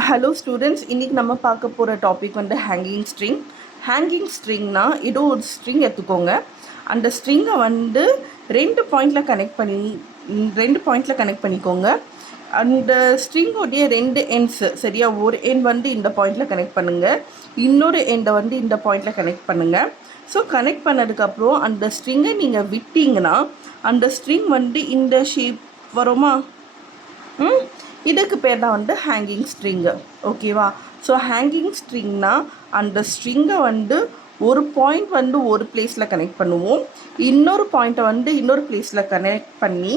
Hello students, இன்றைக்கி நம்ம பார்க்க போகிற டாபிக் வந்து ஹேங்கிங் ஸ்ட்ரிங். ஹேங்கிங் ஸ்ட்ரிங்னா ஏதோ ஒரு ஸ்ட்ரிங் எடுத்துக்கோங்க. அந்த ஸ்ட்ரிங்கை வந்து ரெண்டு பாயிண்டில் கனெக்ட் பண்ணிக்கோங்க. அந்த ஸ்ட்ரிங்கோடைய ரெண்டு எண்ட்ஸு சரியா, ஒரு எண்ட் வந்து இந்த பாயிண்டில் கனெக்ட் பண்ணுங்கள், இன்னொரு எண்டை வந்து இந்த பாயிண்டில் கனெக்ட் பண்ணுங்கள். ஸோ கனெக்ட் பண்ணதுக்கப்புறம் அந்த ஸ்ட்ரிங்கை நீங்கள் விட்டிங்கன்னா அந்த ஸ்ட்ரிங் வந்து இந்த ஷேப் வருமா? இதுக்கு பேர் தான் வந்து ஹேங்கிங் ஸ்ட்ரிங்கு. ஓகேவா? ஸோ ஹேங்கிங் ஸ்ட்ரிங்னா அந்த ஸ்ட்ரிங்கை வந்து ஒரு பாயிண்ட் வந்து ஒரு பிளேஸில் கனெக்ட் பண்ணுவோம், இன்னொரு பாயிண்ட்டை வந்து இன்னொரு பிளேஸில் கனெக்ட் பண்ணி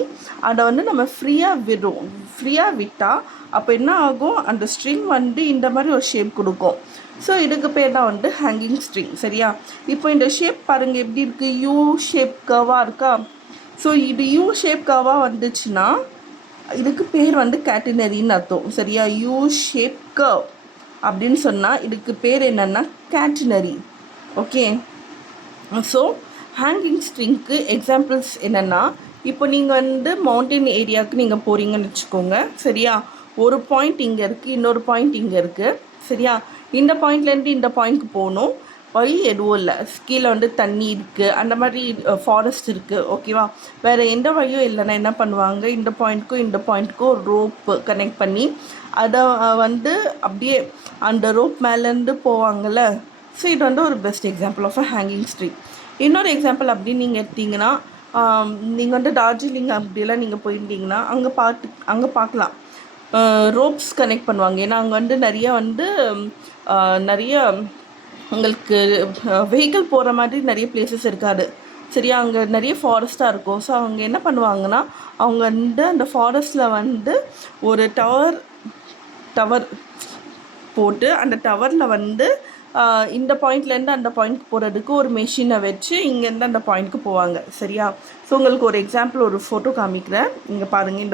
அதை வந்து நம்ம ஃப்ரீயாக விட்டால் அப்போ என்ன ஆகும், அந்த ஸ்ட்ரிங் வந்து இந்த மாதிரி ஒரு ஷேப் கொடுக்கும். ஸோ இதுக்கு பேர் தான் வந்து ஹேங்கிங் ஸ்ட்ரிங். சரியா? இப்போ இந்த ஷேப் பாருங்கள் எப்படி இருக்குது, யூ ஷேப் கர்வாக இருக்கா? ஸோ இது யூ ஷேப் கர்வாக வந்துச்சுன்னா இதுக்கு பேர் வந்து கேட்டினரின்னு அர்த்தம். சரியா? யூ ஷேப் கர்வ் அப்படின்னு சொன்னால் இதுக்கு பேர் என்னென்னா கேட்டினரி. ஓகே. ஸோ ஹேங்கிங் ஸ்ட்ரிங்க்கு எக்ஸாம்பிள்ஸ் என்னென்னா, இப்போ நீங்கள் வந்து மவுண்டன் ஏரியாவுக்கு நீங்கள் போகிறீங்கன்னு வச்சுக்கோங்க. சரியா? ஒரு பாயிண்ட் இங்கே இருக்குது, இன்னொரு பாயிண்ட் இங்கே இருக்குது. சரியா? இந்த பாயிண்ட்லேருந்து இந்த பாயிண்ட்க்கு போகணும், வழி எதுவும் இல்லை, கீழே வந்து தண்ணி இருக்குது, அந்த மாதிரி ஃபாரஸ்ட் இருக்குது. ஓகேவா? வேறு எந்த வழியும் இல்லைன்னா என்ன பண்ணுவாங்க, இந்த பாயிண்ட்க்கும் இந்த பாயிண்ட்க்கும் ரோப்பு கனெக்ட் பண்ணி அதை வந்து அப்படியே அந்த ரோப் மேலேருந்து போவாங்கள்ல. ஸோ இது வந்து ஒரு best example of a hanging string. இன்னொரு எக்ஸாம்பிள் அப்படின்னு நீங்கள் எடுத்திங்கன்னா, நீங்கள் வந்து டார்ஜிலிங் அப்படியெல்லாம் நீங்கள் போயிருந்தீங்கன்னா அங்கே பார்க்கலாம் ரோப்ஸ் கனெக்ட் பண்ணுவாங்க. ஏன்னா அங்கே வந்து நிறைய உங்களுக்கு வெஹிக்கிள் போகிற மாதிரி நிறைய பிளேசஸ் இருக்காது. சரியா? அங்கே நிறைய ஃபாரஸ்ட்டாக இருக்கும். ஸோ அவங்க என்ன பண்ணுவாங்கன்னா, அவங்க வந்து அந்த ஃபாரஸ்ட்டில் வந்து ஒரு டவர் போட்டு அந்த டவரில் வந்து இந்த பாயிண்ட்லேருந்து அந்த பாயிண்ட்க்கு போகிறதுக்கு ஒரு மெஷினை வச்சு இங்கேருந்து அந்த பாயிண்ட்க்கு போவாங்க. சரியா? ஸோ உங்களுக்கு ஒரு எக்ஸாம்பிள், ஒரு ஃபோட்டோ காமிக்கிறேன். இங்கே பாருங்கள்,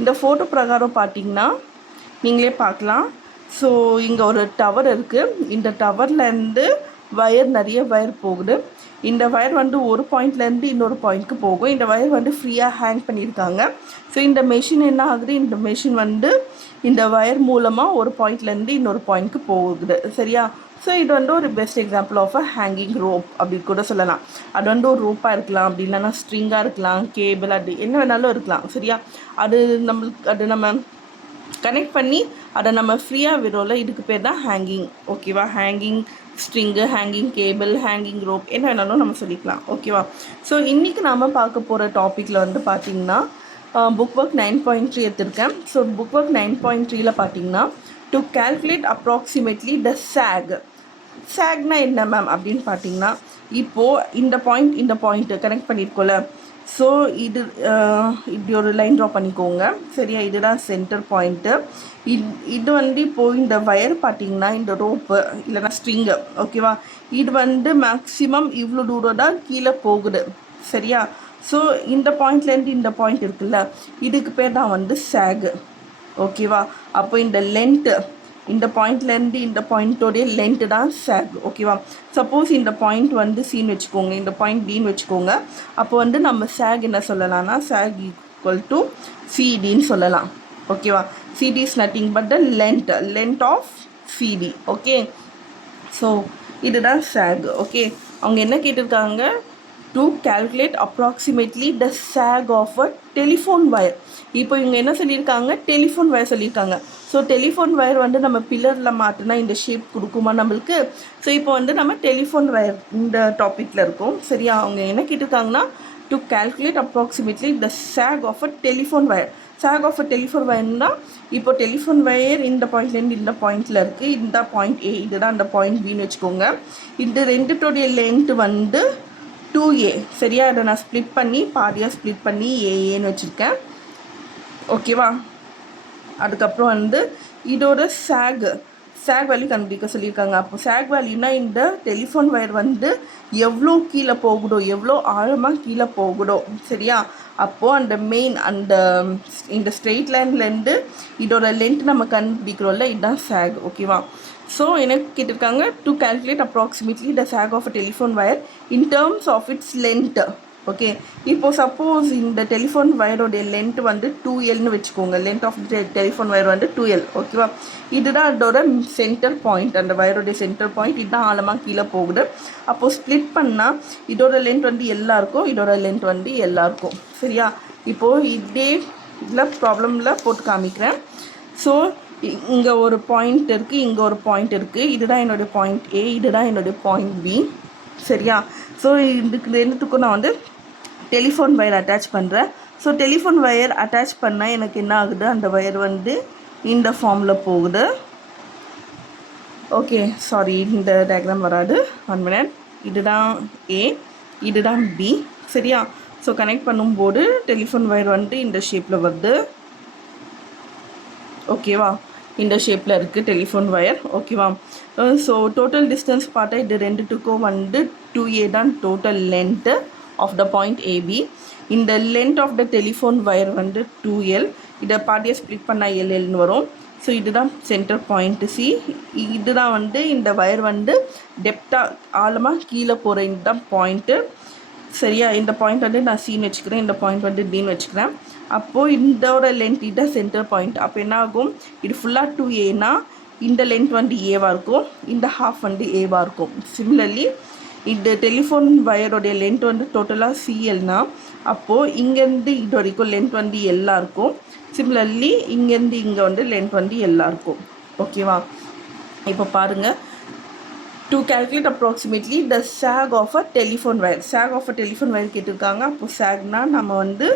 இந்த ஃபோட்டோ பிரகாரம் பார்த்திங்கன்னா நீங்களே பார்க்கலாம். ஸோ இங்கே ஒரு டவர் இருக்குது. இந்த டவர்லேருந்து நிறைய வயர் போகுது. இந்த வயர் வந்து ஒரு பாயிண்ட்லேருந்து இன்னொரு பாயிண்ட்க்கு போகும். இந்த வயர் வந்து ஃப்ரீயாக ஹேங் பண்ணியிருக்காங்க. ஸோ இந்த மெஷின் என்ன ஆகுது, இந்த மெஷின் வந்து இந்த வயர் மூலமாக ஒரு பாயிண்ட்லேருந்து இன்னொரு பாயிண்ட்க்கு போகுது. சரியா? ஸோ இது வந்து ஒரு best example of a hanging rope அப்படின்னு கூட சொல்லலாம். அது வந்து ஒரு ரோப்பாக இருக்கலாம், அப்படி இல்லைன்னா ஸ்ட்ரிங்காக இருக்கலாம், கேபிள், அது என்ன வேணாலும் இருக்கலாம். சரியா? அது நம்ம கனெக்ட் பண்ணி அதை நம்ம ஃப்ரீயாக விடுறோம்ல, இதுக்கு பேர் தான் ஹேங்கிங். ஓகேவா? Hanging string, hanging cable, hanging rope, என்ன வேணாலும் நம்ம சொல்லிக்கலாம். ஓகேவா? ஸோ இன்றைக்கி நாம் பார்க்க போகிற டாப்பிக்கில் வந்து பார்த்திங்கன்னா புக் ஒர்க் 9.3 எடுத்திருக்கேன். ஸோ புக் ஒர்க் 9.3ல் பார்த்திங்கன்னா டு கால்குலேட் அப்ராக்சிமேட்லி த சேக்னா என்ன மேம் அப்படின்னு பார்த்தீங்கன்னா, இப்போது இந்த பாயிண்ட்டு கனெக்ட் பண்ணியிருக்கோம்ல. ஸோ இப்படி ஒரு லைன் ட்ரா பண்ணிக்கோங்க. சரியா? இதுதான் சென்டர் பாயிண்ட்டு. இது வந்து இப்போது இந்த வயர் பார்த்திங்கன்னா, இந்த ரோப்பு இல்லைனா ஸ்ட்ரிங்கு. ஓகேவா? இது வந்து மேக்ஸிமம் இவ்வளோ தூரம் தான் கீழே போகுது. சரியா? ஸோ இந்த பாயிண்ட்லேருந்து இந்த பாயிண்ட் இருக்குல்ல, இதுக்கு பேர் தான் வந்து சேகு. ஓகேவா? அப்போ இந்த பாயிண்ட்லேருந்து இந்த பாயிண்ட்டோடைய லென்த்து தான் சேக். ஓகேவா? சப்போஸ் இந்த பாயிண்ட் வந்து சின்னு வச்சுக்கோங்க, இந்த பாயிண்ட் பின்னு வச்சுக்கோங்க. அப்போ வந்து நம்ம சேக் என்ன சொல்லலாம்னா, சேக் ஈக்குவல் டு சிடின்னு சொல்லலாம். ஓகேவா? CD is nothing but the length of CD. Okay. So இதுதான் சேக். ஓகே. அவங்க என்ன கேட்டிருக்காங்க, to calculate approximately the sag of a telephone wire. இப்போ இவங்க என்ன சொல்லியிருக்காங்க, டெலிஃபோன் வயர் சொல்லியிருக்காங்க. ஸோ டெலிஃபோன் வயர் வந்து நம்ம பில்லரில் மாற்றினா இந்த ஷேப் கொடுக்குமா நம்மளுக்கு? ஸோ இப்போ வந்து நம்ம டெலிஃபோன் வயர் இந்த டாப்பிக்கில் இருக்கோம். சரியா? அவங்க என்ன கேட்டிருக்காங்கன்னா, to calculate approximately the sag of a telephone wire. Sag of a telephone வயர்னால் இப்போ டெலிஃபோன் வயர் இந்த பாயிண்ட்லேருந்து இந்த பாயிண்டில் இருக்குது. இந்த பாயிண்ட் ஏ, இதுதான் அந்த பாயிண்ட் பின்னு வச்சுக்கோங்க. இந்த ரெண்டுத்தோடைய லென்த்து வந்து 2a. சரியா? அதை நான் பாதியாக ஸ்ப்ளிட் பண்ணி ஏன்னு வச்சுருக்கேன். ஓகேவா? அதுக்கப்புறம் வந்து இதோட சேக் வேல்யூ கண்டுபிடிக்க சொல்லியிருக்காங்க. அப்போ சேக் வேல்யூனா இந்த டெலிஃபோன் வயர் வந்து எவ்வளோ கீழே போகுதோ, எவ்வளோ ஆழமாக கீழே போகுதோ. சரியா? அப்போது இந்த ஸ்ட்ரெயிட் லைன்லேருந்து இதோட லென்த் நம்ம கண்டுபிடிக்கிறோம்ல, இதுதான் சேக். ஓகேவா? ஸோ எனக்கு கேட்டிருக்காங்க to calculate approximately the sag of a telephone wire in terms of its length. Okay. இப்போது சப்போஸ் இந்த டெலிஃபோன் வயரோடைய லென்த் வந்து 2Lன்னு வச்சுக்கோங்க. லென்த் ஆஃப் டெலிஃபோன் வயர் வந்து 2L, ஓகேவா. இதுதான் அதோட சென்டர் பாயிண்ட், அந்த வயரோடைய சென்டர் பாயிண்ட். இதுதான் ஆழமாக கீழே போகுது. அப்போது ஸ்ப்ளிட் பண்ணால் இதோட லென்த் வந்து எல்லா இருக்கும், இதோட லென்த் வந்து எல்லா இருக்கும். சரியா. இப்போது இதே இதில் ப்ராப்ளமில் போட்டு காமிக்கிறேன். ஸோ இங்கே ஒரு பாயிண்ட் இருக்குது, இங்கே ஒரு பாயிண்ட் இருக்குது. இதுதான் என்னுடைய பாயிண்ட் A, இதுதான் என்னுடைய பாயிண்ட் B. சரியா. ஸோ இதுக்கு ரெண்டுத்துக்கும் நான் வந்து டெலிஃபோன் வயர் அட்டாச் பண்ணுறேன். ஸோ டெலிஃபோன் வயர் அட்டாச் பண்ணால் எனக்கு என்ன ஆகுது, அந்த வயர் வந்து இந்த ஃபார்மில் போகுது. ஓகே, சாரி, இந்த டயக்ராம் வராது, 1 minute. இதுதான் A, இதுதான் B. சரியா. ஸோ கனெக்ட் பண்ணும்போது டெலிஃபோன் வயர் வந்து இந்த ஷேப்பில் வருது. ஓகேவா. இந்த ஷேப்பில் இருக்குது டெலிஃபோன் வயர். ஓகேவா. ஸோ டோட்டல் டிஸ்டன்ஸ் பார்த்தா இது ரெண்டுத்துக்கும் வந்து 2A தான் total length of the point AB. இந்த length of the telephone wire வந்து 2L. இதை பாதியை ஸ்ப்ளிட் பண்ணால் LLன்னு வரும். ஸோ இதுதான் சென்டர் பாயிண்ட் C. இதுதான் வந்து இந்த வயர் வந்து டெப்த்தாக ஆழமாக கீழே போகிற இதுதான் பாயிண்ட்டு. சரியா. இந்த பாயிண்ட் வந்து நான் Cன்னு வச்சுக்கிறேன், இந்த பாயிண்ட் வந்து Dன்னு வச்சுக்கிறேன். அப்போது இதோட லென்த் இதுதான் சென்டர் பாயிண்ட். அப்போ என்ன ஆகும், இது ஃபுல்லாக 2Aனா இந்த லென்த் வந்து ஏவாக இருக்கும், இந்த ஹாஃப் வந்து ஏவாக இருக்கும். சிமிலர்லி இந்த டெலிஃபோன் வயரோடைய லென்த் வந்து டோட்டலாக CLனா அப்போது இங்கேருந்து இது வரைக்கும் லென்த் வந்து எல்லா இருக்கும். சிமிலர்லி இங்கேருந்து இங்கே வந்து லென்த் வந்து எல்லா இருக்கும். ஓகேவா. இப்போ பாருங்கள், to calculate approximately the sag of a telephone wire. sag of a telephone wire கேட்டிருக்காங்க. அப்போது sagனா நம்ம வந்து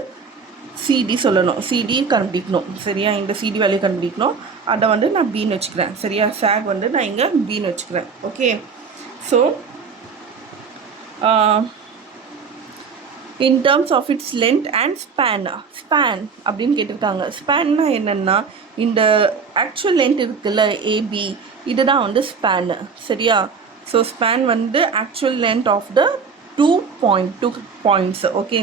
CD சொல்லணும், CD கண்டுபிடிக்கணும். சரியா. இந்த CD வேல்யூ கண்டுபிடிக்கணும். அதை வந்து நான் Bன்னு வச்சுக்கிறேன். சரியா. sag வந்து நான் இங்கே Bன்னு வச்சுக்கிறேன். Okay. So in terms of its length and span அப்படின்னு கேட்டிருக்காங்க. ஸ்பேன்னா என்னென்னா, இந்த ஆக்சுவல் லென்த் இருக்குல்ல AB, இதுதான் வந்து ஸ்பேனு. சரியா. ஸோ ஸ்பேன் வந்து actual length of the 2 points. Okay.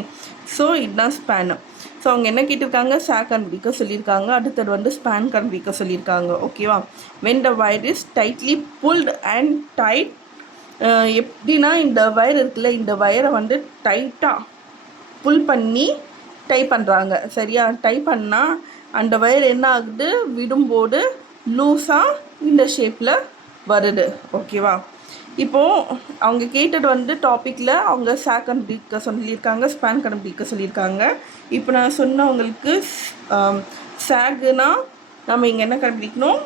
So இதுதான் ஸ்பேனு. ஸோ அவங்க என்ன கேட்டிருக்காங்க, சாக் கண்டுபிடிக்க சொல்லியிருக்காங்க. அடுத்தது வந்து ஸ்பேன் கண்டுபிடிக்க சொல்லியிருக்காங்க. ஓகேவா. When the wire is tightly pulled and tight. எப்படின்னா, இந்த வயர் இருக்குல்ல, இந்த வயரை வந்து டைட்டாக புல் பண்ணி டை பண்ணுறாங்க. சரியா. டை பண்ணால் அந்த வயர் என்ன ஆகுது, விடும்போது லூஸாக இந்த ஷேப்பில் வருது. ஓகேவா. இப்போது அவங்க கேட்டது வந்து டாப்பிக்கில் அவங்க சாக் கண்டுபிடிக்க சொல்லியிருக்காங்க, ஸ்பேன் கண்டுபிடிக்க சொல்லியிருக்காங்க. இப்போ நான் சொன்னவங்களுக்கு சாகுனா நம்ம இங்கே என்ன கண்டுபிடிக்கணும்,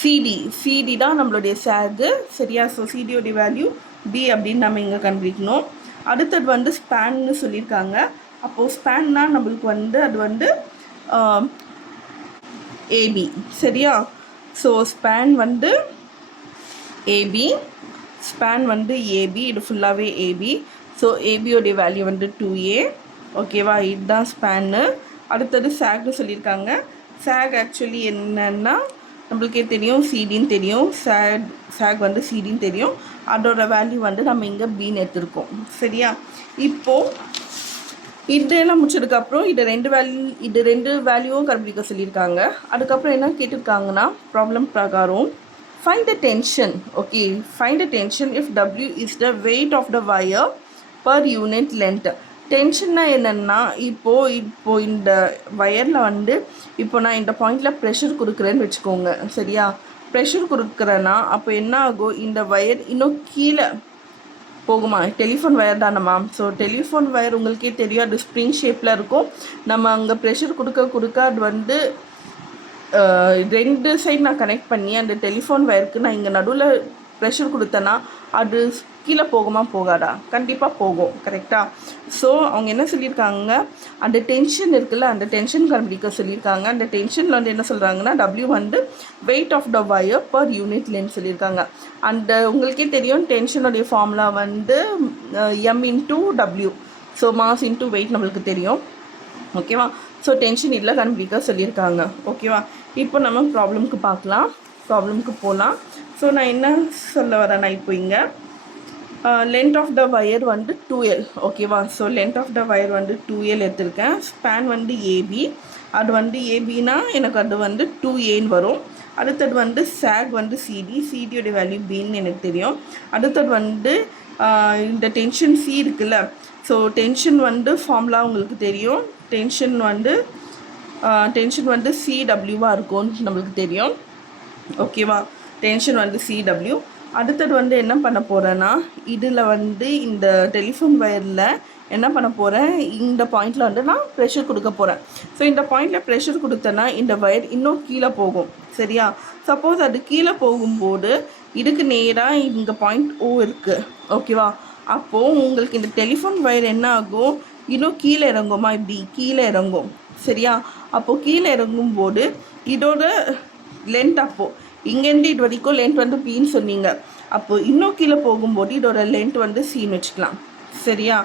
CD தான் நம்மளுடைய சாகு. சரியா. ஸோ சிடியோடைய வேல்யூ B அப்படின்னு நம்ம இங்கே கண்டுபிடிக்கணும். அடுத்தது வந்து ஸ்பேன்னு சொல்லியிருக்காங்க. அப்போது ஸ்பேன்னா நம்மளுக்கு வந்து அது வந்து AB. சரியா. ஸோ ஸ்பேன் வந்து AB, ஸ்பேன் வந்து AB, இது ஃபுல்லாகவே AB. ஸோ ABயோடைய வேல்யூ வந்து 2A. ஓகேவா. இதுதான் ஸ்பேன்னு. அடுத்தது சாக்னு சொல்லியிருக்காங்க. சாக் ஆக்சுவலி என்னென்னா நம்மளுக்கே தெரியும், CDன்னு தெரியும். சாக் வந்து CDன்னு தெரியும். அதோட வேல்யூ வந்து நம்ம இங்கே Bன்னு எடுத்துருக்கோம். சரியா. இப்போது இதெல்லாம் முடிச்சதுக்கப்புறம் இது ரெண்டு வேல்யூவும் கண்டுபிடிக்க சொல்லியிருக்காங்க. அதுக்கப்புறம் என்ன கேட்டிருக்காங்கன்னா, ப்ராப்ளம் பிரகாரம் find the tension. Okay, find the tension if W is the weight of the wire per unit length. டென்ஷன்னா என்னென்னா, இப்போது இந்த வயரில் வந்து இப்போ நான் இந்த பாயிண்டில் ப்ரெஷர் கொடுக்குறேன்னு வச்சுக்கோங்க. சரியா. ப்ரெஷர் கொடுக்குறேன்னா அப்போ என்ன ஆகும், இந்த வயர் இன்னும் கீழே போகுமா. டெலிஃபோன் வயர் தானம்மா. ஸோ டெலிஃபோன் வயர் உங்களுக்கே தெரியும், அது ஸ்ப்ரிங் ஷேப்பில் இருக்கும். நம்ம அங்கே ப்ரெஷர் கொடுக்க அது வந்து ரெண்டு சைடு நான் கனெக்ட் பண்ணி அந்த டெலிஃபோன் வயருக்கு நான் இங்கே நடுவில் ப்ரெஷர் கொடுத்தேன்னா அது கீழே போகுமா, போகாதா? கண்டிப்பாக போகும். கரெக்டாக. ஸோ அவங்க என்ன சொல்லியிருக்காங்க, அந்த டென்ஷன் இருக்குல்ல, அந்த டென்ஷன் கண்டுபிடிக்க சொல்லியிருக்காங்க. அந்த டென்ஷனில் வந்து என்ன சொல்கிறாங்கன்னா, W வந்து weight of the wire per unit length சொல்லியிருக்காங்க. அந்த உங்களுக்கே தெரியும், டென்ஷனுடைய ஃபார்முலா வந்து M into W. So mass into weight நம்மளுக்கு தெரியும். ஓகேவா. ஸோ டென்ஷன் இதில் கண்டுபிடிக்க சொல்லியிருக்காங்க. ஓகேவா. இப்போ நம்ம ப்ராப்ளம்க்கு பார்க்கலாம், ப்ராப்ளம்க்கு போகலாம். ஸோ நான் என்ன சொல்ல வரேன்னா, இப்போ இங்கே லென்த் ஆஃப் த வயர் வந்து 2L. ஓகேவா. So length of the wire வந்து 2L எடுத்திருக்கேன். ஸ்பேன் வந்து AB. அது வந்து ஏபினா எனக்கு அது வந்து 2ஏன்னு வரும். அடுத்தது வந்து சாக் வந்து சிடியோடைய வேல்யூ பின்னு எனக்கு தெரியும். அடுத்தது வந்து இந்த டென்ஷன் சி இருக்குல்ல, ஸோ டென்ஷன் வந்து ஃபார்முலா உங்களுக்கு தெரியும். டென்ஷன் வந்து சிடபிள்யூவாக இருக்கும்னு நம்மளுக்கு தெரியும். ஓகேவா, டென்ஷன் வந்து சிடபிள்யூ. அடுத்தது வந்து என்ன பண்ண போகிறேன்னா, இதில் வந்து இந்த டெலிஃபோன் வயரில் என்ன பண்ண போகிறேன், இந்த பாயிண்டில் வந்து நான் ப்ரெஷர் கொடுக்க போகிறேன். ஸோ இந்த பாயிண்டில் ப்ரெஷர் கொடுத்தேன்னா இந்த வயர் இன்னும் கீழே போகும். சரியா, சப்போஸ் அது கீழே போகும்போது இதுக்கு நேராக இங்கே பாயிண்ட் ஓ இருக்குது. ஓகேவா, அப்போது உங்களுக்கு இந்த டெலிஃபோன் வயர் என்ன ஆகும், இன்னும் கீழே இறங்குமா, இப்படி கீழே இறங்கும். சரியா, அப்போது கீழே இறங்கும்போது இதோட லென்த், அப்போது இங்கேருந்து இது வரைக்கும் லென்த் வந்து பின்னு சொன்னீங்க, அப்போது இன்னும் கீழே போகும்போது இதோட லென்த் வந்து சின்னு வச்சுக்கலாம். சரியா,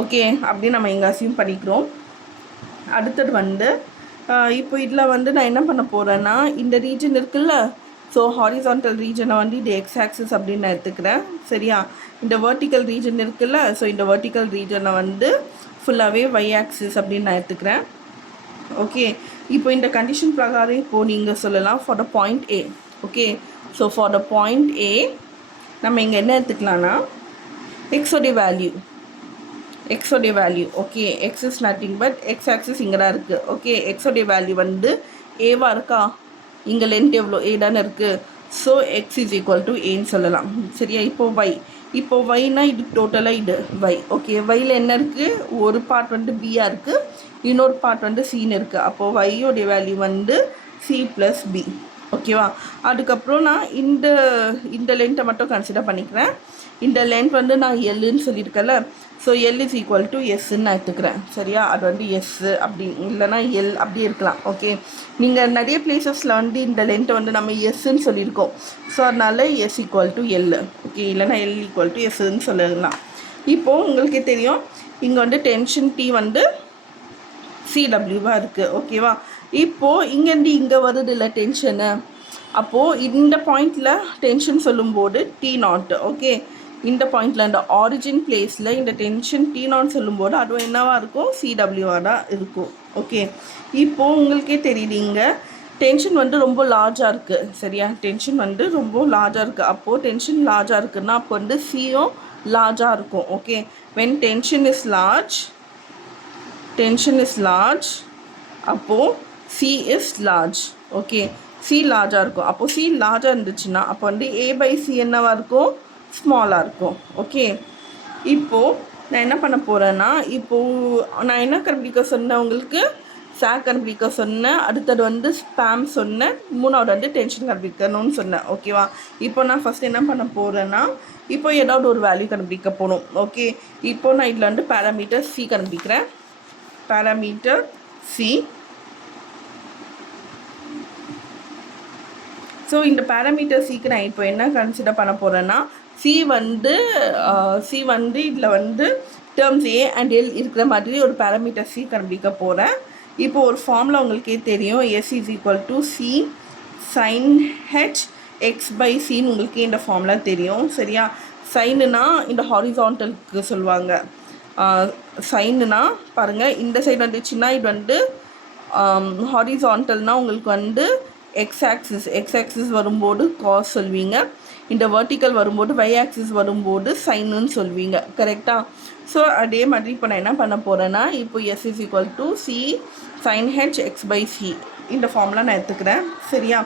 ஓகே, அப்படி நம்ம இங்கே அசியூம் பண்ணிக்கிறோம். அடுத்தது வந்து இப்போ இதில் வந்து நான் என்ன பண்ண போகிறேன்னா, இந்த ரீஜன் இருக்குல்ல, ஸோ ஹாரிசான்டல் ரீஜனை வந்து இது எக்ஸ் ஆக்சிஸ் அப்படின்னு நான் எடுத்துக்கிறேன். சரியா, இந்த வெர்டிக்கல் ரீஜன் இருக்குல்ல, ஸோ இந்த வெர்டிக்கல் ரீஜனை வந்து ஃபுல்லாகவே ஒய் ஆக்சிஸ் அப்படின்னு நான் எடுத்துக்கிறேன். ஓகே, இப்போ இந்த கண்டிஷன் பிரகாரம் இப்போது நீங்கள் சொல்லலாம் for the point A. Okay, so for the point A நம்ம இங்கே என்ன எடுத்துக்கலாம்னா, எக்ஸோடைய value. Okay, x is nothing but x axis இங்கே தான் இருக்குது. ஓகே, எக்ஸோடைய வேல்யூ வந்து ஏவாக இருக்கா, இங்கே லென்த் எவ்வளோ ஏ தானே இருக்குது. So X is equal to ஏன்னு சொல்லலாம். சரியா, இப்போ ஒய்னா இது டோட்டலாக இது ஒய். ஓகே, ஒய்யில் என்ன இருக்குது, ஒரு பார்ட் வந்து பியாக இருக்குது, இன்னொரு பார்ட் வந்து சின்னு இருக்குது. அப்போது ஒய்யோடைய வேல்யூ வந்து சி ப்ளஸ் பி. ஓகேவா, அதுக்கப்புறம் நான் இந்த லென்த்தை மட்டும் கன்சிடர் பண்ணிக்கிறேன். இந்த லென்த் வந்து நான் எல்லுன்னு சொல்லியிருக்கேன்ல, so l is equal to எஸ்ன்னு நான் எடுத்துக்கிறேன். சரியா, அது வந்து எஸ் அப்படி இல்லைனா எல் அப்படியே இருக்கலாம். ஓகே, நீங்கள் நிறைய பிளேசஸில் வந்து இந்த லென்த்தை வந்து நம்ம எஸ்ன்னு சொல்லியிருக்கோம். ஸோ அதனால் S equal to L. Okay, இல்லைனா எல் ஈக்குவல் டு எஸ்ன்னு சொல்லலாம். இப்போது உங்களுக்கே தெரியும் இங்கே வந்து டென்ஷன் டி வந்து சிடபிள்யூவாக இருக்குது. ஓகேவா, இப்போது இங்கேருந்து இங்கே வருது இல்லை டென்ஷனு, அப்போது இந்த பாயிண்டில் டென்ஷன் சொல்லும்போது டி நாட். ஓகே, இந்த பாயிண்டில் இந்த ஆரிஜின் பிளேஸில் இந்த டென்ஷன் டி நாட் சொல்லும்போது அதுவும் என்னவாக இருக்கும், சிடபிள்யூவாக தான் இருக்கும். ஓகே, இப்போது உங்களுக்கே தெரியுதுங்க டென்ஷன் வந்து ரொம்ப லார்ஜாக இருக்குது. சரியா, டென்ஷன் வந்து ரொம்ப லார்ஜாக இருக்குது. அப்போது டென்ஷன் லார்ஜாக இருக்குன்னா அப்போ வந்து சியும் லார்ஜாக இருக்கும். Okay, when tension is large அப்போது c is large. Okay, c லார்ஜாக இருக்கும். அப்போது சி லார்ஜாக இருந்துச்சுன்னா அப்போ வந்து ஏ பை சி என்னவாக இருக்கும், ஸ்மாலாக இருக்கும். ஓகே, இப்போது நான் என்ன பண்ண போகிறேன்னா, இப்போது நான் என்ன கண்டுபிடிக்க சொன்னேன், உங்களுக்கு சாக் கண்டுபிடிக்க சொன்னேன், அடுத்தது வந்து ஸ்பேம் சொன்னேன், மூணாவது வந்து டென்ஷன் கண்டுபிடிக்கணும்னு சொன்னேன். ஓகேவா, இப்போ நான் ஃபஸ்ட் என்ன பண்ண போகிறேன்னா, இப்போ ஏதாவது ஒரு வேல்யூ கண்டுபிடிக்க போகணும். ஓகே, இப்போ நான் இதில் வந்து பேராமீட்டர் சி கண்டுபிடிக்கிறேன். Parameter C. ஸோ இந்த பேராமீட்டர் சிக்கு நான் இப்போ என்ன கன்சிடர் பண்ண போகிறேன்னா, சி வந்து இதில் வந்து டேர்ம்ஸ் ஏ அண்ட் எல் இருக்கிற மாதிரி ஒரு பேராமீட்டர் சி கண்டுபிடிக்க போகிறேன். இப்போ ஒரு ஃபார்முலா உங்களுக்கே தெரியும், s is equal to C sine H X by சின்னு உங்களுக்கே இந்த ஃபார்முலா தெரியும். சரியா, சைனுனா இந்த ஹாரிசான்டலுக்கு சொல்லுவாங்க. சைனுனா பாருங்கள், இந்த சைடு வந்துச்சுன்னா இது வந்து ஹாரிசான்டல்னால் உங்களுக்கு வந்து எக்ஸ் ஆக்சிஸ் வரும்போது காஸ் சொல்வீங்க, இந்த வெர்டிக்கல் வரும்போது ஒய் ஆக்சிஸ் வரும்போது சைனுன்னு சொல்வீங்க. கரெக்டாக? ஸோ அதே மாதிரி இப்போ நான் என்ன பண்ண போகிறேன்னா, இப்போ S is equal to C sine H X by C இந்த ஃபார்முலா நான் எடுத்துக்கிறேன். சரியா,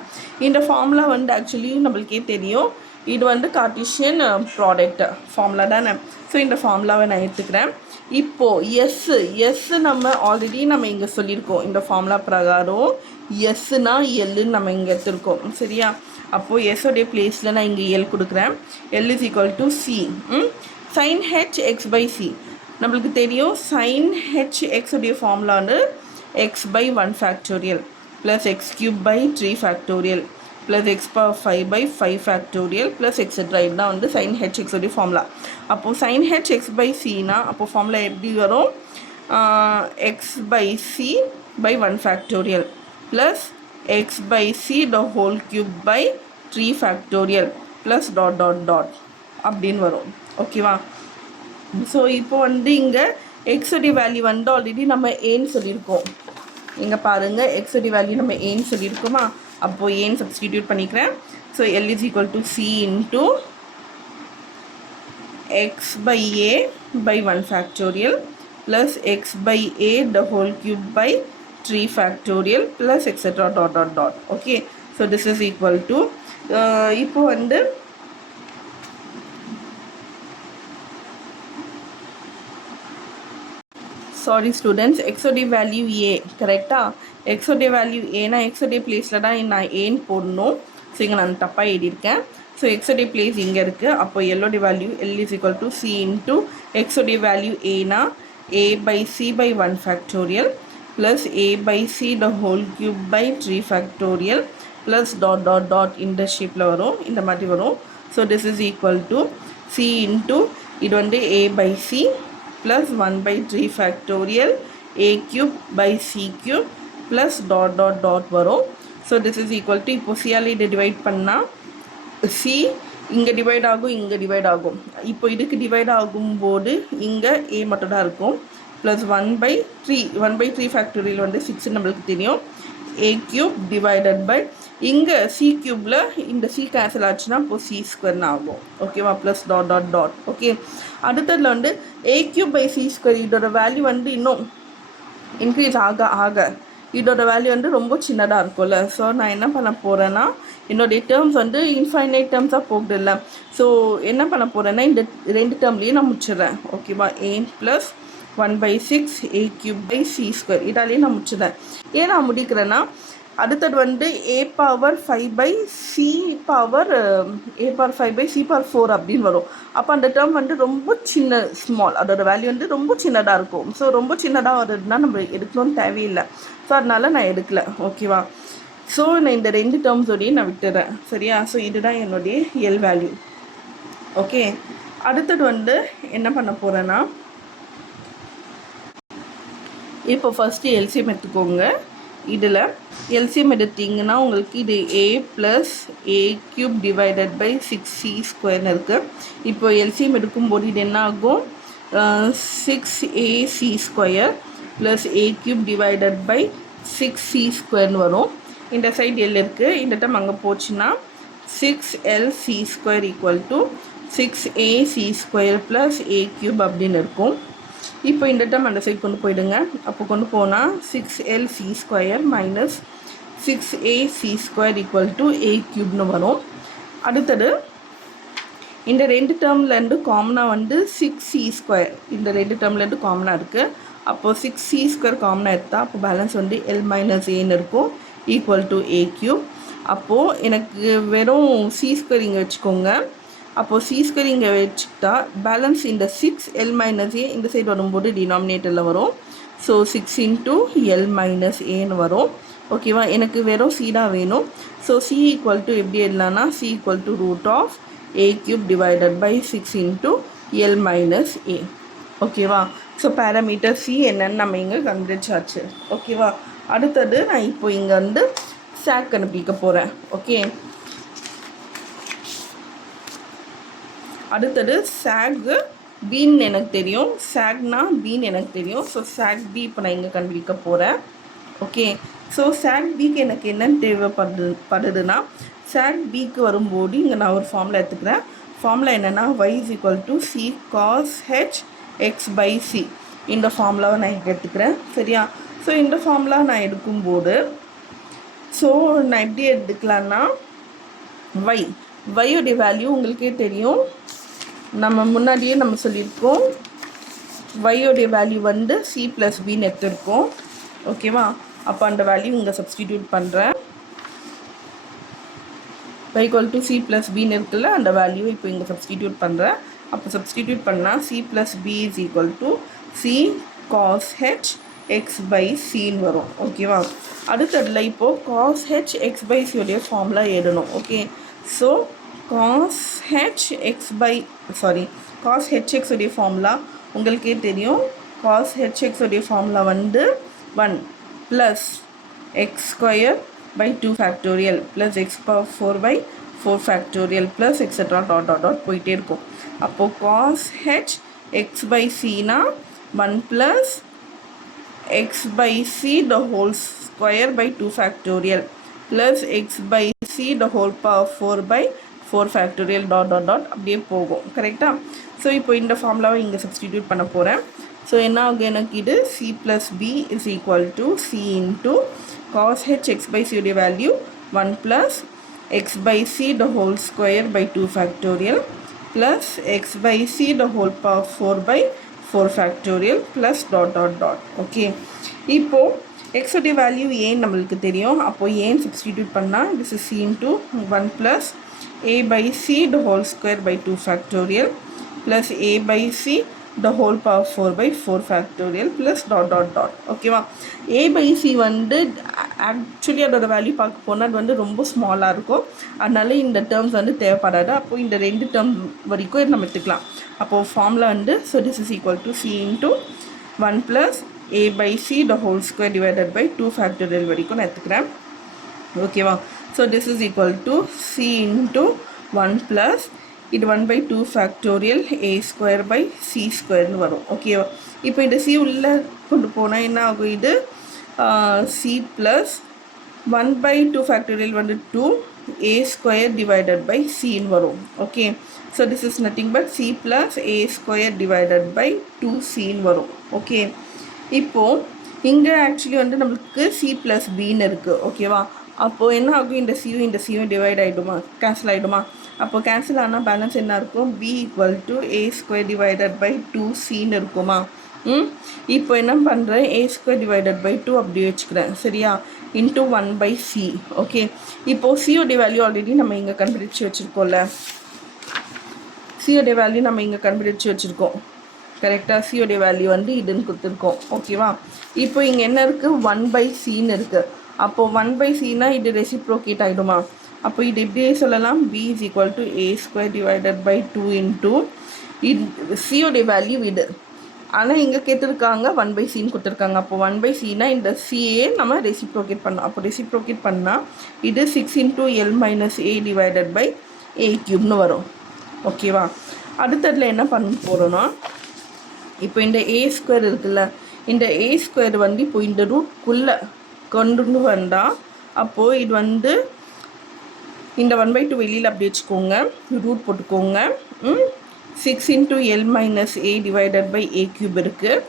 இந்த ஃபார்முலா வந்து ஆக்சுவலி நம்மளுக்கே தெரியும், இது வந்து கார்ட்டீசியன் ப்ராடக்ட் ஃபார்முலா தானே. ஸோ இந்த ஃபார்முலாவை நான் எடுத்துக்கிறேன். இப்போது எஸ்ஸு நம்ம ஆல்ரெடி நம்ம இங்கே சொல்லியிருக்கோம், இந்த ஃபார்முலா பிரகாரம் எஸ்ஸுனா எல்லுன்னு நம்ம இங்கே எடுத்துருக்கோம். சரியா, அப்போது எஸ்ஸோடைய பிளேஸில் நான் இங்கே எல் கொடுக்குறேன். L is equal to C sine H X by C. நம்மளுக்கு தெரியும் சைன் ஹெச் எக்ஸோடைய ஃபார்முலா வந்து X by 1 factorial plus X cube by 3 factorial plus X power 5 by 5 factorial plus etcetera. இதுதான் வந்து சைன் ஹெச் எக்ஸோடைய formula. அப்போது sine H X by சினா அப்போது ஃபார்முலா எப்படி வரும், X by C by 1 factorial plus X by C the whole cube by 3 factorial plus dot dot dot அப்படின்னு வரும். ஓகேவா, ஸோ இப்போ வந்து இங்கே எக்ஸோடைய வேல்யூ வந்து ஆல்ரெடி நம்ம ஏன்னு சொல்லியிருக்கோம். இங்கே பாருங்கள் எக்ஸோடைய வேல்யூ நம்ம ஏன்னு சொல்லியிருக்கோமா, அப்போது ஏன்னு சப்ஸ்டிடியூட் பண்ணிக்கிறேன். So L is equal to C into x by a by 1 factorial plus x by a the whole cube by 3 factorial plus etc. dot dot dot. Okay, so this is equal to இப்போ வந்து sorry students, எக்ஸோடைய value ஏ கரெக்டா. எக்ஸோடைய value ஏன்னா எக்ஸோடைய பிளேஸில் தான் நான் ஏன்னு போடணும். So இங்கே நான் தப்பாக எழுதியிருக்கேன். ஸோ எக்ஸோடைய பிளேஸ் இங்கே இருக்குது. அப்போ எல்லோடைய value l is equal to c into எக்ஸோடைய வேல்யூ ஏனா a by C by 1 factorial plus a by C the whole cube by 3 factorial plus dot dot dot இந்த ஷேப்பில் வரும், இந்த மாதிரி வரும். So this is equal to c into இது வந்து a by c plus 1 by 3 factorial a cube by c cube plus dot dot dot வரும். So this is equal to இப்போ சியால் இதை டிவைட் பண்ணால் c இங்கே டிவைட் ஆகும், இங்கே டிவைட் ஆகும். இப்போ இதுக்கு டிவைட் ஆகும்போது இங்கே a மட்டும் தான் இருக்கும். ப்ளஸ் 1/3 ஃபேக்டோரியல் வந்து 6 நம்மளுக்கு தெரியும். a cube divided by இங்கே c க்யூப்பில் இந்த c கேன்சல் ஆச்சுன்னா இப்போ c ஸ்கொயர்னு ஆகும். ஓகேவா, plus dot dot dot. Okay, அடுத்ததில் வந்து a cube by c square இதோட வேல்யூ வந்து இன்னும் இன்க்ரீஸ் ஆக ஆக இதோட வேல்யூ வந்து ரொம்ப சின்னதாக இருக்கும்ல. ஸோ நான் என்ன பண்ண போகிறேன்னா என்னுடைய டேர்ம்ஸ் வந்து இன்ஃபைனைட் டேர்ம்ஸாக போகுது இல்லை. ஸோ என்ன பண்ண போகிறேன்னா இந்த 2 டேர்ம்லேயே நான் முடிச்சிடுறேன். ஓகேவா, a plus 1/6 a cube by c square இதாலேயே நான் முடிச்சிடுறேன். ஏன் நான் முடிக்கிறேன்னா அடுத்தது வந்து a power 5/c power a power 5/c power 4 அப்படின்னு வரும். அப்போ அந்த டேர்ம் வந்து ரொம்ப சின்ன ஸ்மால், அதோட வேல்யூ வந்து ரொம்ப சின்னதாக இருக்கும். ஸோ ரொம்ப சின்னதாக வருதுன்னா நம்ம எடுக்கணும்னு தேவையில்லை. ஸோ அதனால நான் எடுக்கலை. ஓகேவா, ஸோ நான் இந்த 2 டேர்ம்ஸோடையே நான் விட்டுறேன். சரியா, ஸோ இதுதான் என்னுடைய எல் வேல்யூ. ஓகே, அடுத்தது வந்து என்ன பண்ண போகிறேன்னா இப்போ ஃபஸ்ட்டு எல்சிஎம் எடுத்துக்கோங்க. இதில் எல்சிஎம் எடுத்திங்கன்னா உங்களுக்கு இது a plus a cube divided by 6c ஸ்கொயர்னு இருக்குது. இப்போ எல்சிஎம் எடுக்கும்போது இது என்ன ஆகும், 6ac square plus a cube divided by 6c ஸ்கொயர்னு வரும். இந்த சைடு எல் இருக்குது, இந்த டைம் அங்கே போச்சுன்னா 6lc square equal to 6ac square plus a cube அப்படின்னு இருக்கும். இப்போ இந்த டைம் அந்த சைட் கொண்டு போயிடுங்க. அப்போ கொண்டு போனால் 6lc square minus 6ac square equal to a க்யூப்னு வரும். அடுத்தது இந்த 2 டேர்ம்லேருந்து காமனாக வந்து 6c ஸ்கொயர் இந்த 2 டேர்ம்லேருந்து காமனாக இருக்குது. அப்போது 6c ஸ்கொயர் காமனாக எடுத்தால் அப்போ பேலன்ஸ் வந்து l மைனஸ் ஏன்னு இருக்கும் ஈக்குவல் டு a க்யூப். அப்போது எனக்கு வெறும் c ஸ்கொயர் இங்கே வச்சுக்கோங்க. அப்போது சி ஸ்கொயர் இங்கே வச்சுக்கிட்டா பேலன்ஸ் இந்த 6l மைனஸ் ஏ இந்த சைடு வரும்போது டினாமினேட்டரில் வரும். ஸோ 6 இன்ட்டு எல் மைனஸ் ஏன்னு வரும். ஓகேவா, எனக்கு வெறும் சி தான் வேணும். ஸோ சி ஈக்குவல் டு எப்படி எழுதலாம்னா c equal to root of a cube divided by 6 into L minus a. ஓகேவா, ஸோ பேராமீட்டர் சி என்னன்னு நம்ம இங்கே கண்டுபிடிச்சாச்சு. ஓகேவா, அடுத்தது நான் இப்போ இங்கே வந்து சாக் கண்டுபிடிக்க போகிறேன். ஓகே, அடுத்தது சாகு பீன்னு எனக்கு தெரியும், சாக்னா பீன்னு எனக்கு தெரியும். ஸோ சாக் பி இப்போ நான் இங்கே கண்டுபிடிக்க போகிறேன். ஓகே, ஸோ சாக் பிக்கு எனக்கு என்னென்னு தேவைப்படுதுன்னா சாக் பிக்கு வரும்போது இங்கே நான் ஒரு ஃபார்முலா எடுத்துக்கிறேன். ஃபார்முலா என்னென்னா y is equal to c cos h x by c. இந்த ஃபார்முலாவை நான் இங்கே எடுத்துக்கிறேன். சரியா, ஸோ இந்த ஃபார்முலா நான் எடுக்கும்போது ஸோ நான் எப்படி எடுத்துக்கலான்னா y-உடைய வேல்யூ உங்களுக்கே தெரியும், நம்ம முன்னாடியே நம்ம சொல்லியிருக்கோம். y-உடைய வேல்யூ வந்து c ப்ளஸ் பின்னு எடுத்துருக்கோம். ஓகேவா, அப்போ அந்த வேல்யூ இங்கே சப்ஸ்டிடியூட் பண்ணுறேன். y equal to c plus பின்னு இருக்குல்ல, அந்த வேல்யூ இப்போ இங்கே சப்ஸ்டிடியூட் பண்ணுறேன். அப்போ சப்ஸ்டிடியூட் பண்ணால் c plus B is equal to c cos h x by cன்னு வரும். ஓகேவா, அடுத்ததில் இப்போது cos h x by c உடைய ஃபார்முலா எழுதணும். ஓகே, ஸோ cos hx உடைய ஃபார்முலா உங்களுக்கே தெரியும். cos hx உடைய ஃபார்முலா வந்து 1 plus X square by 2 factorial plus x power 4 by 4 factorial plus etc. dot dot dot போயிட்டே இருக்கும். அப்போது cos h x by c னா 1 plus x by c the whole square by 2 factorial plus x by c the whole power 4 by 4 factorial dot dot dot அப்படியே போகும் கரெக்டா. So இப்போ இந்த ஃபார்முலாவை இங்கே சப்ஸ்டிடியூட் பண்ண போகிறேன். ஸோ என்ன ஆகும் எனக்கு இது c plus b is equal to c into cos h x by c உடைய value 1 plus x by c the whole square by 2 factorial plus x by c the whole power 4 by 4 factorial plus dot dot dot. Okay, இப்போது x உடைய value ஏன் நம்மளுக்கு தெரியும். அப்போது ஏன் substitute பண்ணால் this is c into 1 plus a by c the whole square by 2 factorial plus a by c the whole power 4 by 4 factorial plus dot dot dot. ஓகேவா. a by c வந்து actually அதோட value பார்க்க போனால் அது வந்து ரொம்ப ஸ்மாலாக இருக்கும். அதனால இந்த டேர்ம்ஸ் வந்து தேவைப்படாது. அப்போது இந்த ரெண்டு டேர்ம் வரைக்கும் நம்ம எடுத்துக்கலாம். அப்போது ஃபார்முலா வந்து so this is equal to c into 1 plus a by c the whole square divided by 2 factorial வரைக்கும் நான் எடுத்துக்கிறேன். ஓகேவா. So this is equal to c into 1 plus இது 1 by 2 factorial a square by c squareனு வரும். ஓகேவா. இப்போ இந்த c உள்ளே கொண்டு போனால் என்ன ஆகும், இது c plus 1 by 2 factorial வந்து 2 a square divided by cன்னு வரும். Okay, so this is nothing but c plus a square divided by 2cன்னு வரும். ஓகே, இப்போது இங்கே ஆக்சுவலி வந்து நம்மளுக்கு c plus bன்னு இருக்குது. ஓகேவா. அப்போது என்ன ஆகும், இந்த சியும் டிவைட் ஆகிடுமா, கேன்சல் ஆகிடுமா. அப்போது கேன்சல் ஆனால் பேலன்ஸ் என்ன இருக்கும், b equal to a square divided by 2cன்னு இருக்குமா. இப்போ என்ன பண்ணுறேன், a ஸ்கொயர் டிவைடட் பை 2 அப்படி வச்சுக்கிறேன் சரியா, இன்ட்டு 1 by c. ஓகே, இப்போது சியோடைய வேல்யூ ஆல்ரெடி நம்ம இங்கே கண்டுபிடிச்சி வச்சுருக்கோம்ல, சியோடைய வேல்யூ நம்ம இங்கே கண்டுபிடிச்சி வச்சுருக்கோம் கரெக்டாக. சியோடைய வேல்யூ வந்து இதுன்னு கொடுத்துருக்கோம். ஓகேவா. இப்போ இங்கே என்ன இருக்குது, 1 by cன்னு இருக்குது. அப்போது 1 by cனா இது ரெசிப்ரோகேட் ஆகிடுமா. அப்போ இது இப்படியே சொல்லலாம், b is equal to a square divided by 2 into இது சியோடைய வேல்யூ இது. ஆனால் இங்கே கேட்டிருக்காங்க 1 by cன்னு கொடுத்துருக்காங்க. அப்போ 1 by cனா இந்த சிஏ நம்ம ரெசிப்ரோகேட் பண்ணோம். அப்போ ரெசிப்ரோகேட் பண்ணால் இது 6 into l minus a divided by a cubன்னு வரும். ஓகேவா. அடுத்ததில் என்ன பண்ண போகிறோன்னா, இப்போ இந்த a ஸ்கொயர் இருக்குல்ல, இந்த a ஸ்கொயர் வந்து இப்போ இந்த ரூட்குள்ளே கொண்டு வந்தால் அப்போது இது வந்து இந்த 1 by 2 வெளியில் அப்படி வச்சுக்கோங்க, ரூட் போட்டுக்கோங்க. 6 into l minus a divided by a cube இருக்குது.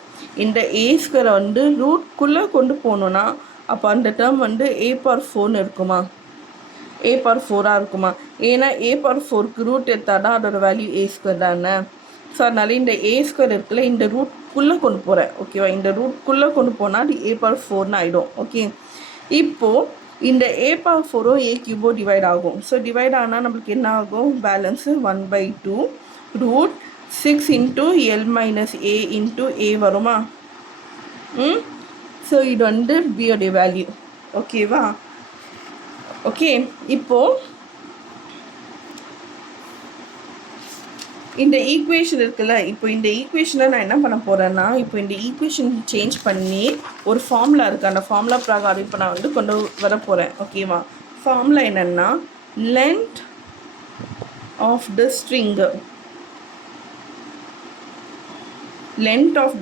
இந்த a ஸ்கொயரை வந்து ரூட்குள்ளே கொண்டு போகணுன்னா அப்போ அந்த டேர்ம் வந்து a power 4ன்னு இருக்குமா, a power 4ஆக இருக்குமா. ஏன்னா a power 4க்கு ரூட் எடுத்தால் தான் அதோட வேல்யூ a ஸ்கொயர் தானே. ஸோ அதனால இந்த a ஸ்கொயர் இருக்குல்ல, இந்த ரூட்குள்ளே கொண்டு போகிறேன். ஓகேவா. இந்த ரூட்குள்ளே கொண்டு போனால் அது a power 4ன்னு ஆகிடும். ஓகே, இப்போது இந்த a power 4ஓ a கியூபோ டிவைட் ஆகும். ஸோ டிவைட் ஆனால் நம்மளுக்கு என்ன ஆகும், balance 1 by 2 root 6 into l minus a into a வருமா. ஸோ இது வந்து பியோடைய வேல்யூ. ஓகேவா. ஓகே, இப்போது இந்த ஈக்குவேஷன் இருக்குல்ல, இப்போ இந்த ஈக்குவேஷனை நான் என்ன பண்ண போகிறேன்னா, இப்போ இந்த ஈக்குவேஷன் சேஞ்ச் பண்ணி ஒரு ஃபார்முலா இருக்குது, அந்த ஃபார்முலா பிரகாரம் இப்போ நான் வந்து கொண்டு வர போகிறேன். ஓகேவா. ஃபார்முலா என்னென்னா, length of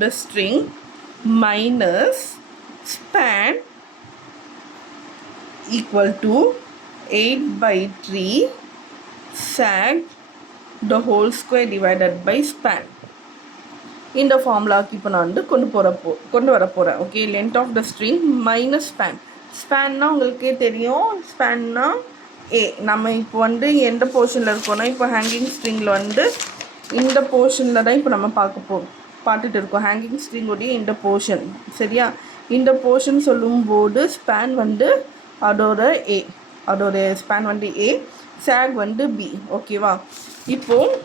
the string minus span equal to 8 by 3 sag the whole square divided by span. இந்த ஃபார்முலாவுக்கு இப்போ நான் வந்து கொண்டு வர போகிறேன். Okay, length of the string minus ஸ்பேன்னா உங்களுக்கே தெரியும், ஸ்பேன்னா ஏ. நம்ம இப்போ வந்து எந்த போர்ஷனில் இருக்கோன்னா, இப்போ ஹேங்கிங் ஸ்ட்ரிங்கில் வந்து இந்த போர்ஷனில் தான் இப்போ நம்ம பார்த்துட்டு இருக்கோம். ஹேங்கிங் ஸ்ட்ரிங்குடைய இந்த போர்ஷன் சரியா. இந்த போர்ஷன் சொல்லும்போது ஸ்பேன் வந்து அதோட ஸ்பேன் வந்து ஏ, சாக் வந்து பி. ஓகேவா. இப்போது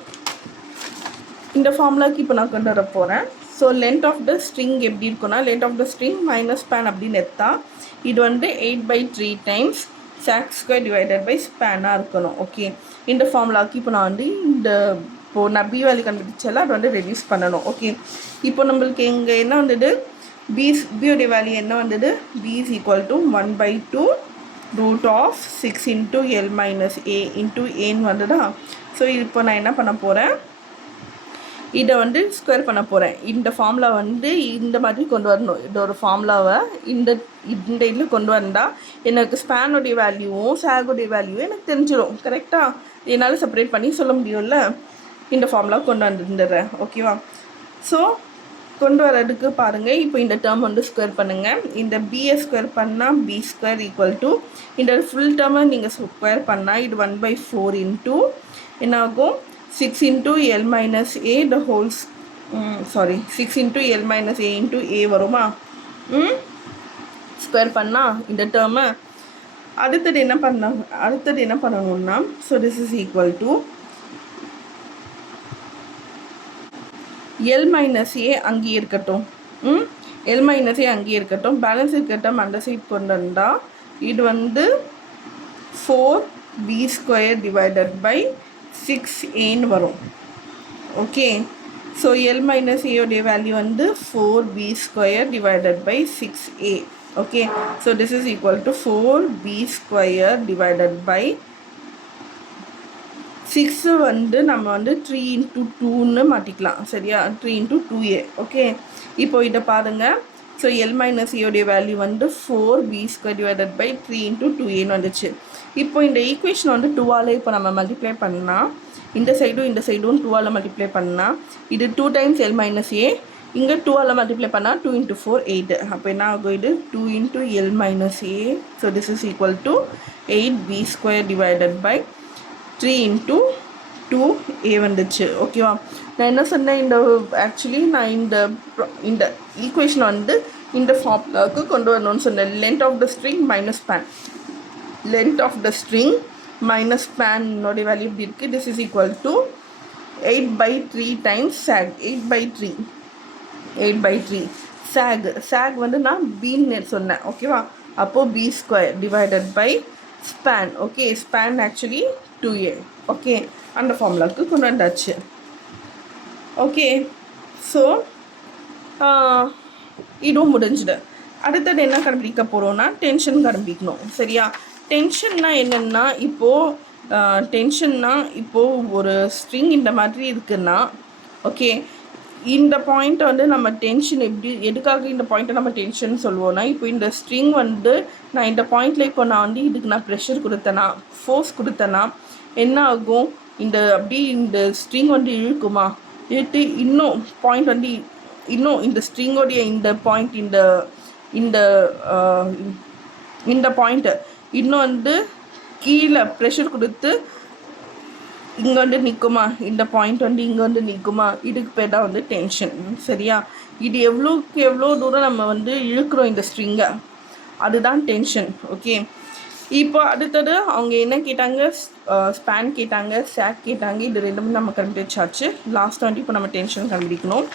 இந்த ஃபார்முலாவுக்கு இப்போ நான் கொண்டு வர போகிறேன். So length of the string எப்படி இருக்குன்னா, length of the string minus span அப்படின்னு எடுத்தா இது வந்து 8 by 3 times sag square divided by ஸ்பேனாக இருக்கணும். ஓகே, இந்த ஃபார்முலாவுக்கு இப்போ நான் வந்து இப்போது நான் பி வேல்யூ கண்டுபிடிச்சால அது வந்து ரெடியூஸ் பண்ணணும். ஓகே, இப்போ நம்மளுக்கு இங்கே என்ன வந்தது, பியோடைய வேல்யூ என்ன வந்தது, b is equal to 1 by 2 root of 6 into l minus a into aன்னு வந்ததா. ஸோ இப்போ நான் என்ன பண்ண போகிறேன், இதை வந்து ஸ்கொயர் பண்ண போகிறேன். இந்த ஃபார்முலா வந்து இந்த மாதிரி கொண்டு வரணும். இந்த ஒரு ஃபார்முலாவை இந்த இந்த இதில் கொண்டு வந்தால் எனக்கு ஸ்பேனுடைய வேல்யூவும் சேகுடைய வேல்யூவும் எனக்கு தெரிஞ்சிடும். கரெக்டாக என்னால் செப்பரேட் பண்ணி சொல்ல முடியும்ல. இந்த ஃபார்முலா கொண்டு வந்துடுறேன். ஓகேவா? ஸோ கொண்டு வரதுக்கு பாருங்கள். இப்போ இந்த டேர்ம் வந்து ஸ்கொயர் பண்ணுங்கள். இந்த பிஏ ஸ்கொயர் பண்ணால் பி ஸ்கொயர் ஈக்குவல் டு இந்த ஃபுல் டேர்மை நீங்கள் ஸ்கொயர் பண்ணால் இது 1/4 இன்ட்டு என்ன ஆகும் 6 into L minus A the whole 6 into L minus A into A வருமா? ஸ்கொயர் பண்ணால் இந்த டேர்மை அடுத்தது என்ன பண்ணணும்னா so this is equal to L minus A அங்கேயே இருக்கட்டும். L minus A அங்கேயே இருக்கட்டும். பேலன்ஸ் இருக்கட்டும். அந்த சைட் கொண்டு வந்தால் இது வந்து 4b square divided by 6a வரும். Okay, so L minus A உடைய வேல்யூ வந்து 4b square divided by 6a. Okay, so this is equal to 4b square divided by 6 வந்து நம்ம வந்து 3 into 2ன்னு மாற்றிக்கலாம். சரியா? 3 into 2a. ஓகே, இப்போ இதை பாருங்கள். ஸோ L minus A உடைய வேல்யூ வந்து 4b square divided by 3 into 2aன்னு வந்துச்சு. இப்போ இந்த ஈக்குவேஷன் வந்து 2ஆல் இப்போ நம்ம மல்டிப்ளை பண்ணால் இந்த சைடும் 2ஆல் மல்டிப்ளை பண்ணால் இது 2 times L minus A. இங்கே 2ஆல் மல்டிப்ளை பண்ணால் 2 into 4 8. அப்போ என்ன ஆகும்? இது 2 into L minus A. So this is equal to 8b square divided by 3 into 2a வந்துச்சு. ஓகேவா? நான் என்ன சொன்னேன், ஆக்சுவலி நான் இந்த ஈக்குவேஷன் வந்து இந்த ஃபார்முலாவுக்கு கொண்டு வரணும்னு சொன்னேன். Length of the string minus span. Length of the string minus ஸ்பேனோடைய வேல்யூ இப்படி இருக்குது. This is equal to 8/3 times sag. 8/3 sag வந்து நான் பீன்னு சொன்னேன். ஓகேவா? அப்போது b square divided by span. Okay, span actually 2a. Okay, அந்த ஃபார்முலாவுக்கு கொண்டு வந்தாச்சு. ஓகே, ஸோ இதுவும் முடிஞ்சுது. அடுத்தது என்ன கண்டுபிடிக்க போகிறோன்னா டென்ஷன் கண்டுபிடிக்கணும். சரியா? டென்ஷன்னா என்னென்னா இப்போது ஒரு ஸ்ட்ரிங் இந்த மாதிரி இருக்குன்னா ஓகே, இந்த பாயிண்ட்டை வந்து நம்ம டென்ஷன் எதுக்காக இந்த பாயிண்ட்டை நம்ம டென்ஷன் சொல்லுவோன்னா, இப்போ இந்த ஸ்ட்ரிங் வந்து நான் இந்த பாயிண்டில் இப்போ நான் வந்து இதுக்கு நான் ப்ரெஷர் கொடுத்தேன்னா ஃபோர்ஸ் கொடுத்தேன்னா என்ன ஆகும்? இந்த ஸ்ட்ரிங் வந்து இழுக்குமா? இழுத்து இன்னும் பாயிண்ட் வந்து இன்னும் இந்த ஸ்ட்ரிங்கோடைய இந்த பாயிண்ட் இந்த பாயிண்ட்டு இன்னும் வந்து கீழே ப்ரெஷர் கொடுத்து இங்கே வந்து நிற்குமா? இந்த பாயிண்ட் வந்து இங்கே வந்து நிற்குமா? இதுக்கு பேர் தான் வந்து டென்ஷன். சரியா? இது எவ்வளோ தூரம் நம்ம வந்து இழுக்கிறோம் இந்த ஸ்ட்ரிங்கை, அதுதான் டென்ஷன். ஓகே, இப்போ அடுத்தது அவங்க என்ன கேட்டாங்க? ஸ்பேன் கேட்டாங்க, சேக் கேட்டாங்க. இது ரெண்டுமே நம்ம கண்டுபிடிச்சாச்சு. லாஸ்ட் வந்து இப்போ நம்ம டென்ஷன் கண்டுபிடிக்கணும்.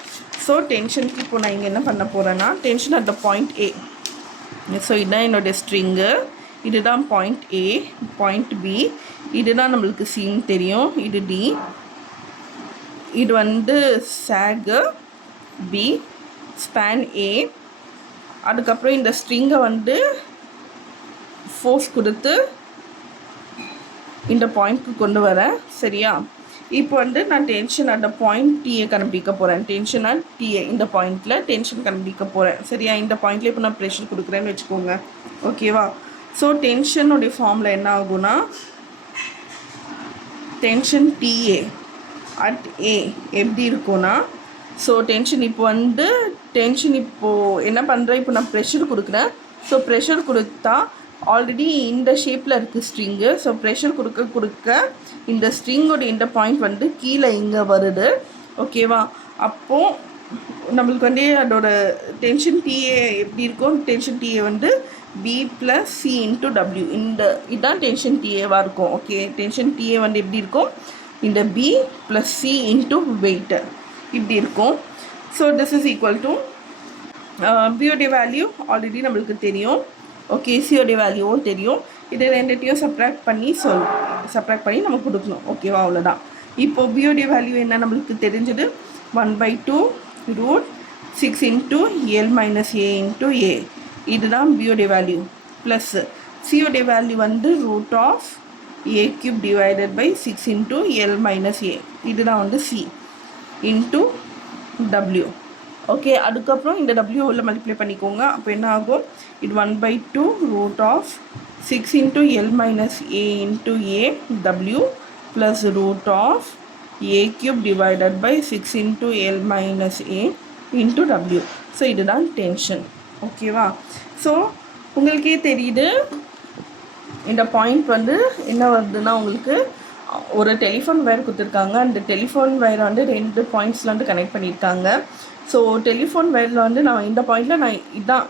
ஸோ டென்ஷனுக்கு இப்போ நான் இங்கே என்ன பண்ண போகிறேன்னா tension at the point A. So இதுதான் என்னுடைய ஸ்ட்ரிங்கு. இதுதான் பாயிண்ட் A, பாயிண்ட் B. இதுதான் நம்மளுக்கு சீன் தெரியும். இது D. இது வந்து சேகு B, ஸ்பேன் A. அதுக்கப்புறம் இந்த ஸ்ட்ரிங்கை வந்து ஃபோர்ஸ் கொடுத்து இந்த பாயிண்ட்க்கு கொண்டு வரேன். சரியா? இப்போ வந்து நான் tension at the point DA கண்டுபிடிக்க போகிறேன். டென்ஷன் அட் டிஏ இந்த பாயிண்டில் டென்ஷன் கண்டுபிடிக்க போகிறேன். சரியா? இந்த பாயிண்டில் இப்போ நான் ப்ரெஷர் கொடுக்குறேன்னு வச்சுக்கோங்க. ஓகேவா? ஸோ டென்ஷனுடைய ஃபார்மில் என்ன ஆகும்னா டென்ஷன் டிஏ அட் ஏ எப்படி இருக்கும்னா, ஸோ டென்ஷன் இப்போது என்ன பண்ணுறேன்? இப்போ நான் ப்ரெஷர் கொடுக்குறேன். ஸோ ப்ரெஷர் கொடுத்தா ஆல்ரெடி இந்த ஷேப்பில் இருக்குது ஸ்ட்ரிங்கு. ஸோ ப்ரெஷர் கொடுக்க இந்த ஸ்ட்ரிங்கோட இந்த பாயிண்ட் வந்து கீழே இங்கே வருது. ஓகேவா? அப்போது நம்மளுக்கு வந்து அதோட டென்ஷன் டிஏ எப்படி இருக்கும்? டென்ஷன் டிஏ வந்து B + C × W. இதுதான் டென்ஷன் டிஏவாக இருக்கும். ஓகே, டென்ஷன் டிஏ வந்து எப்படி இருக்கும்? இந்த B + C × வெயிட் இப்படி இருக்கும். So this is equal to பியோடைய வேல்யூ ஆல்ரெடி நம்மளுக்கு தெரியும். ஓகே, சியோடைய வேல்யூவும் தெரியும். இதை ரெண்டுத்தையும் சப்ராக்ட் பண்ணி நம்ம கொடுக்கணும். ஓகேவா? அவ்வளோதான். இப்போது பியோடைய வேல்யூ என்ன நம்மளுக்கு தெரிஞ்சது? 1/2 √6 × L - A × A. இதுதான் பியோடைய வேல்யூ. ப்ளஸ் சியோடைய வேல்யூ வந்து √(a³ / 6 × L - A. இதுதான் வந்து சி. Into W. ஓகே, அதுக்கப்புறம் இந்த டபிள்யூ உள்ள மல்டிப்ளை பண்ணிக்கோங்க. அப்போ என்ன ஆகும், இது 1/2 root of 6 into L minus A into A W plus root of A cube divided by 6 into L minus A into W. So இதுதான் டென்ஷன். ஓகேவா? ஸோ உங்களுக்கே தெரியுது இந்த பாயிண்ட் வந்து என்ன வருதுன்னா, உங்களுக்கு ஒரு டெலிஃபோன் வயர் கொடுத்துருக்காங்க. அந்த டெலிஃபோன் வயரை வந்து 2 பாயிண்ட்ஸில் வந்து கனெக்ட் பண்ணியிருக்காங்க. ஸோ டெலிஃபோன் வயரில் வந்து நான் இந்த பாயிண்டில் நான் இதுதான்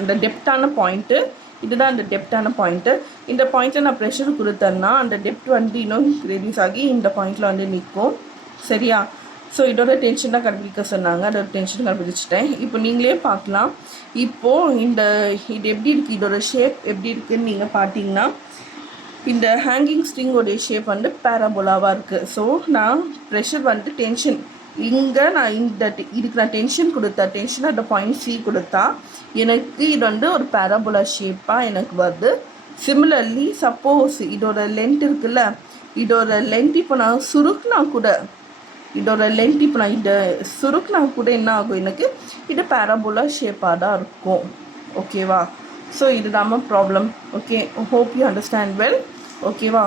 அந்த டெப்த்தான பாயிண்ட்டு, இதுதான் அந்த டெப்த்தான பாயிண்ட்டு. இந்த பாயிண்ட்டில் நான் ப்ரெஷர் கொடுத்தேன்னா அந்த டெப்த் வந்து இன்னும் ரெடியூஸ் ஆகி இந்த பாயிண்டில் வந்து நிற்கும். சரியா? ஸோ இதோட டென்ஷன் தான் கண்டுபிடிக்க சொன்னாங்க. அதோட டென்ஷன் கண்டுபிடிச்சிட்டேன். இப்போ நீங்களே பார்க்கலாம். இப்போது இது எப்படி இருக்குது, இதோட ஷேப் எப்படி இருக்குதுன்னு நீங்கள் பார்த்தீங்கன்னா, இந்த ஹேங்கிங் ஸ்ட்ரிங்கோடைய ஷேப் வந்து பேராபோலாவாக இருக்குது. ஸோ நான் ப்ரெஷர் வந்து டென்ஷன் இங்கே நான் இதுக்கு நான் டென்ஷன் கொடுத்தா, டென்ஷன் அந்த பாயிண்ட் சி கொடுத்தா எனக்கு இது வந்து ஒரு பேராபோலா ஷேப்பாக எனக்கு வருது. சிமிலர்லி சப்போஸ் இதோட லென்த் இருக்குல்ல, இதோட லென்த் இப்போ நான் சுருக்குனா கூட, இதோட லென்த் இப்போ நான் இதை சுருக்குனா கூட என்ன ஆகும், எனக்கு இது பேராபோலா ஷேப்பாக தான் இருக்கும். ஓகேவா? ஸோ இதுதான் problem. Okay, hope you understand well. ஓகேவா?